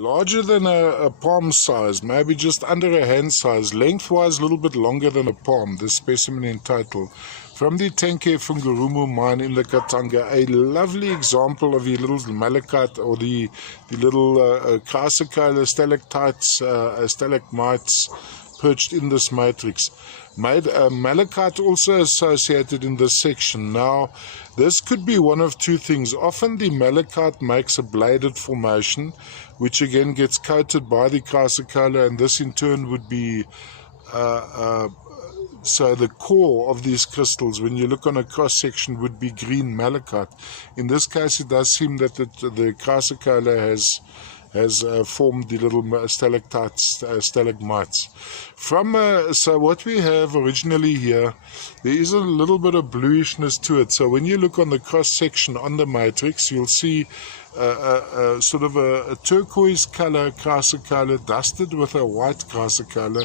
Larger than a palm size, maybe just under a hand size, lengthwise a little bit longer than a palm, this specimen in total. From the Tenke Fungurumu mine in the Katanga, a lovely example of the little malachite or the little chrysocolla stalactites, stalagmites perched in this matrix. Malachite also associated in this section. Now, this could be one of two things. Often the malachite makes a bladed formation, which again gets coated by the chrysocolla, and this in turn would be so the core of these crystals, when you look on a cross-section, would be green malachite. In this case, it does seem that the chrysocolla has formed the little stalactites, stalagmites. So what we have originally here, there is a little bit of bluishness to it. So when you look on the cross-section on the matrix, you'll see sort of a turquoise color chrysocolla dusted with a white chrysocolla.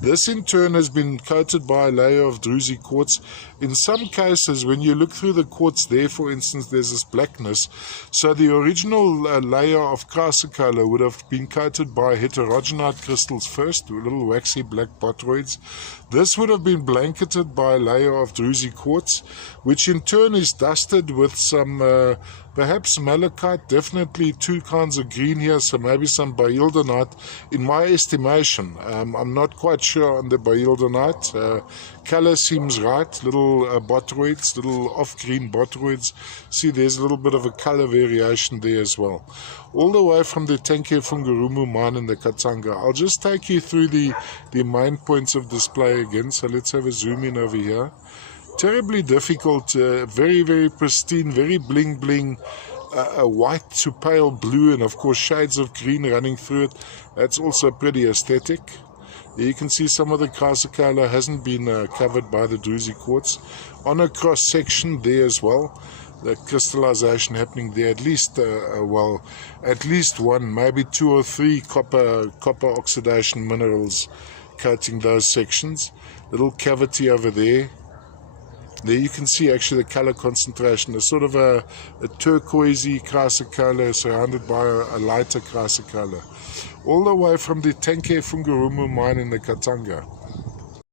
This in turn has been coated by a layer of druzy quartz. In some cases, when you look through the quartz there, for instance, there's this blackness. So the original layer of chrysocolla would have been coated by heterogenite crystals first, little waxy black botroids. This would have been blanketed by a layer of druzy quartz, which in turn is dusted with some perhaps malachite, definitely two kinds of green here, so maybe some baeldonite in my estimation. I'm not quite sure on the baeldonite. Color seems right, little botroids, little off-green botroids. See, there's a little bit of a color variation there as well. All the way from the Tenke Fungurumu mine in the Katanga. I'll just take you through the main points of display again, so let's have a zoom in over here. Terribly difficult, very, very pristine, very bling bling, white to pale blue, and of course shades of green running through it. That's also pretty aesthetic. You can see some of the chrysocolla hasn't been covered by the druzy quartz. On a cross section there as well, the crystallization happening there, at least at least one, maybe two or three copper oxidation minerals coating those sections. Little cavity over there. There you can see actually the color concentration, a sort of a turquoisey chrysocolla surrounded by a lighter chrysocolla. All the way from the Tenke Fungurumu mine in the Katanga.